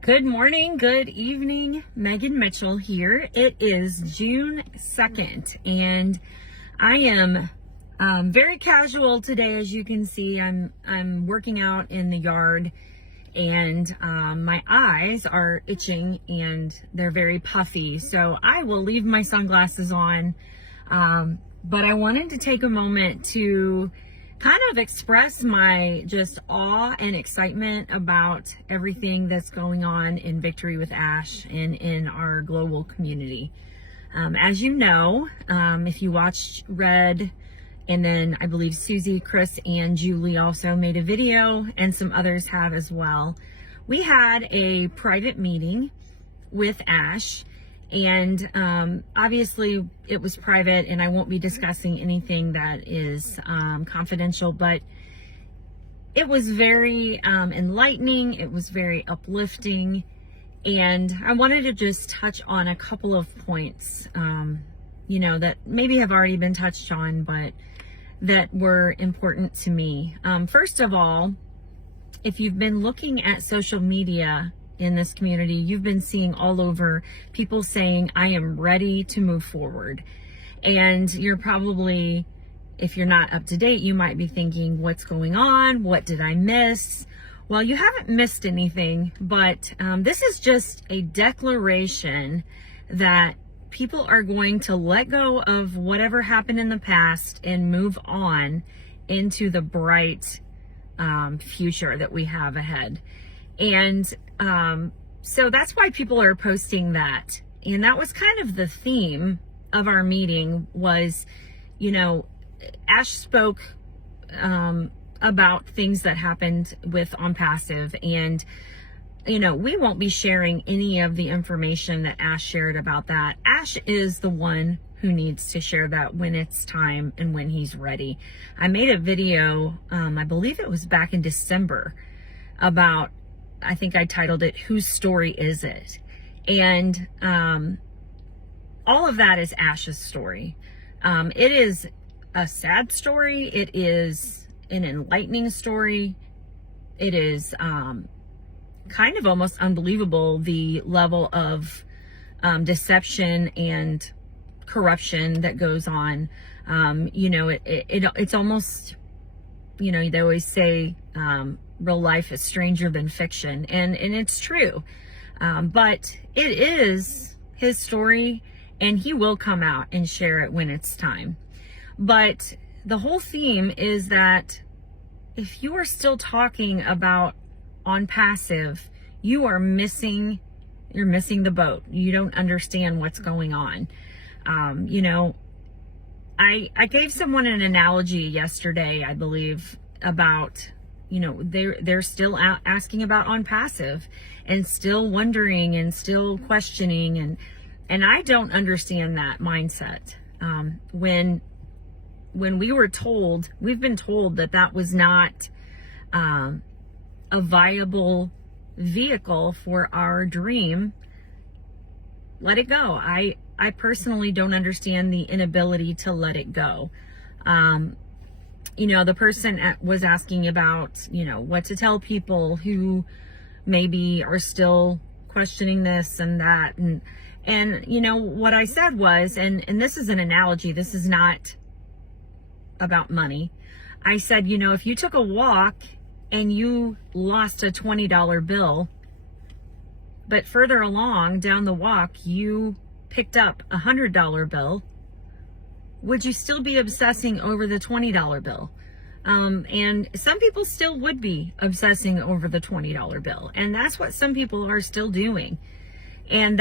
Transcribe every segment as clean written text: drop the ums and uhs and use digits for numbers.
Good morning, good evening. Megan Mitchell here. It is June 2nd, and I am very casual today. As you can see, I'm working out in the yard, and my eyes are itching and they're very puffy. So I will leave my sunglasses on, but I wanted to take a moment to kind of express my just awe and excitement about everything that's going on in Victory with Ash and in our global community. As you know, if you watched Red, and then I believe Susie, Chris, and Julie also made a video, and some others have as well. We had a private meeting with Ash, and obviously it was private, and I won't be discussing anything that is confidential, but it was very enlightening. It was very uplifting, and I wanted to just touch on a couple of points, that maybe have already been touched on, but that were important to me. First of all, if you've been looking at social media in this community, you've been seeing all over people saying, I am ready to move forward. And you're probably, if you're not up to date, you might be thinking, what's going on? What did I miss? Well, you haven't missed anything, but this is just a declaration that people are going to let go of whatever happened in the past and move on into the bright future that we have ahead. And so that's why people are posting that. And that was kind of the theme of our meeting was, Ash spoke about things that happened with On Passive. And, we won't be sharing any of the information that Ash shared about that. Ash is the one who needs to share that when it's time and when he's ready. I made a video, I believe it was back in December, about, I think I titled it, Whose Story Is It? And all of that is Ash's story. It is a sad story. It is an enlightening story. It is kind of almost unbelievable, the level of deception and corruption that goes on. It's almost, they always say real life is stranger than fiction, and it's true. But it is his story, and he will come out and share it when it's time. But the whole theme is that if you are still talking about On Passive, you're missing the boat. You don't understand what's going on. I gave someone an analogy yesterday, I believe, about, they're still out asking about On Passive and still wondering and still questioning. And I don't understand that mindset. When we've been told that was not a viable vehicle for our dream, let it go. I personally don't understand the inability to let it go. The person was asking about, what to tell people who maybe are still questioning this and that. And what I said was, and this is an analogy, this is not about money. I said, if you took a walk and you lost a $20 bill, but further along down the walk, you picked up a $100 bill, would you still be obsessing over the $20 bill? And some people still would be obsessing over the $20 bill. And that's what some people are still doing. And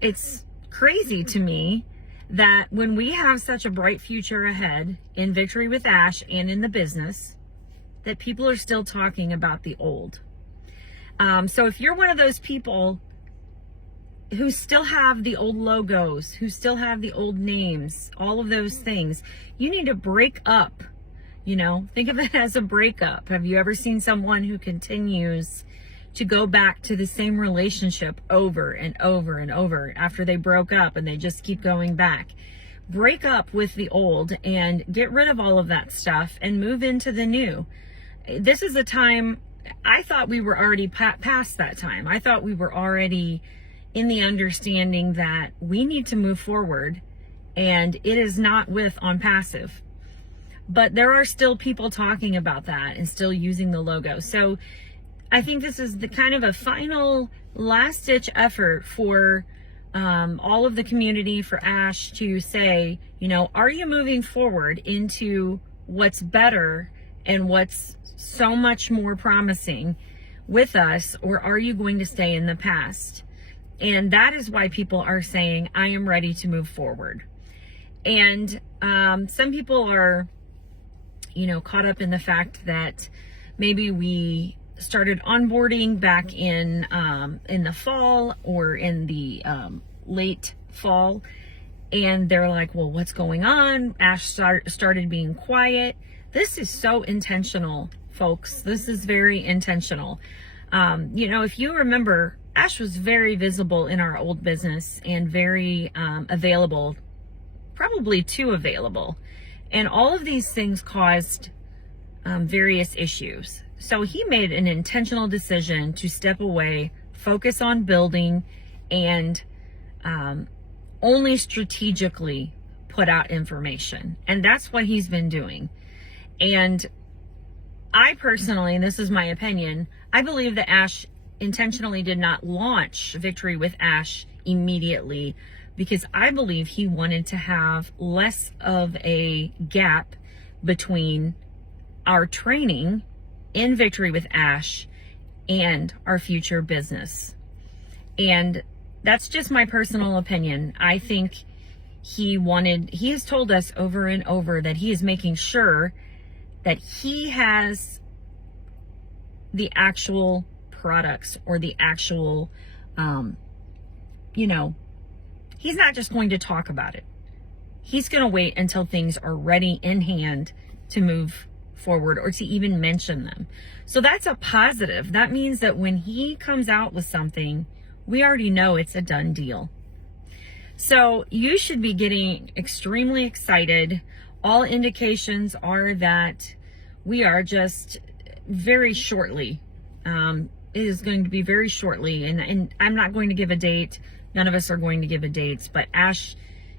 it's crazy to me that when we have such a bright future ahead in Victory with Ash and in the business, that people are still talking about the old. So if you're one of those people who still have the old logos, who still have the old names, all of those things, you need to break up. Think of it as a breakup. Have you ever seen someone who continues to go back to the same relationship over and over and over after they broke up, and they just keep going back? Break up with the old and get rid of all of that stuff and move into the new. This is a time I thought we were already past that time. I thought we were already in the understanding that we need to move forward, and it is not with On Passive. But there are still people talking about that and still using the logo. So I think this is the kind of a final last ditch effort for all of the community, for Ash to say, you know, are you moving forward into what's better and what's so much more promising with us, or are you going to stay in the past? And that is why people are saying, I am ready to move forward. And some people are, you know, caught up in the fact that maybe we started onboarding back in the fall or in the late fall, and they're like, well, what's going on? Ash started being quiet. This is so intentional, folks. This is very intentional. You know, if you remember, Ash was very visible in our old business and very available, probably too available. And all of these things caused various issues. So he made an intentional decision to step away, focus on building, and only strategically put out information. And that's what he's been doing. And I personally, and this is my opinion, I believe that Ash intentionally did not launch Victory with Ash immediately, because I believe he wanted to have less of a gap between our training in Victory with Ash and our future business. And that's just my personal opinion. I think he has told us over and over that he is making sure that he has the actual products or the actual, you know, he's not just going to talk about it. He's going to wait until things are ready in hand to move forward or to even mention them. So that's a positive. That means that when he comes out with something, we already know it's a done deal. So you should be getting extremely excited. All indications are that we are just very shortly, it is going to be very shortly, and I'm not going to give a date. None of us are going to give a date, but Ash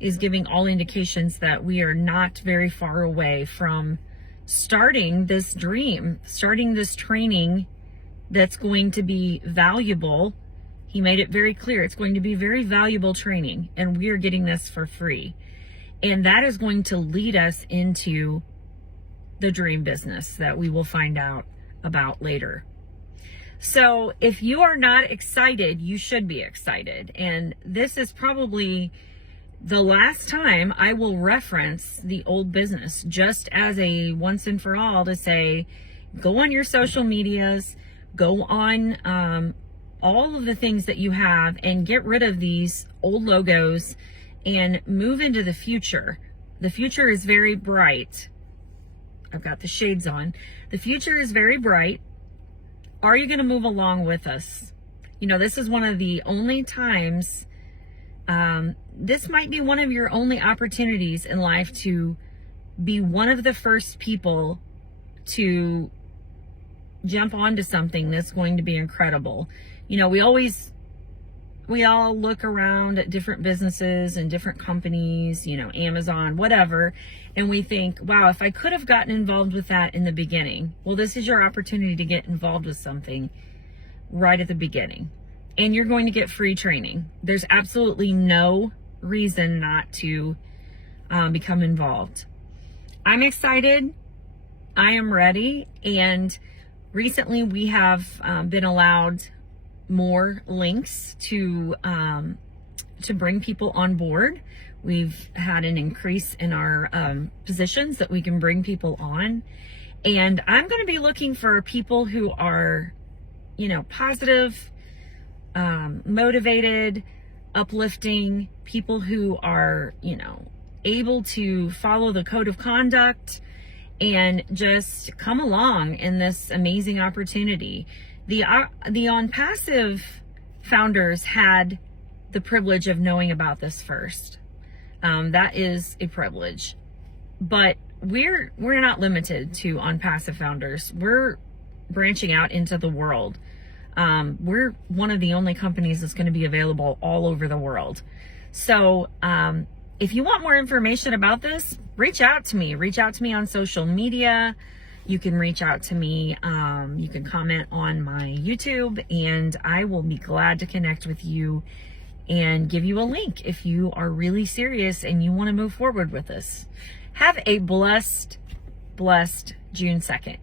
is giving all indications that we are not very far away from starting this dream, starting this training that's going to be valuable. He made it very clear it's going to be very valuable training, and we are getting this for free. And that is going to lead us into the dream business that we will find out about later. So if you are not excited, you should be excited. And this is probably the last time I will reference the old business, just as a once and for all, to say, go on your social medias, go on all of the things that you have, and get rid of these old logos and move into the future. The future is very bright. I've got the shades on. The future is very bright. Are you going to move along with us? You know, this is one of the only times, this might be one of your only opportunities in life to be one of the first people to jump onto something that's going to be incredible. You know, we all look around at different businesses and different companies, you know, Amazon, whatever, and we think, wow, if I could have gotten involved with that in the beginning. Well, this is your opportunity to get involved with something right at the beginning, and you're going to get free training. There's absolutely no reason not to become involved. I'm excited. I am ready, and recently we have been allowed more links to bring people on board. We've had an increase in our positions that we can bring people on, and I'm going to be looking for people who are, you know, positive, motivated, uplifting, people who are, you know, able to follow the code of conduct and just come along in this amazing opportunity. The On Passive founders had the privilege of knowing about this first. That is a privilege, but we're not limited to On Passive founders. We're branching out into the world. We're one of the only companies that's going to be available all over the world. So if you want more information about this, reach out to me. Reach out to me on social media. You can reach out to me. You can comment on my YouTube, and I will be glad to connect with you and give you a link if you are really serious and you want to move forward with this. Have a blessed June 2nd.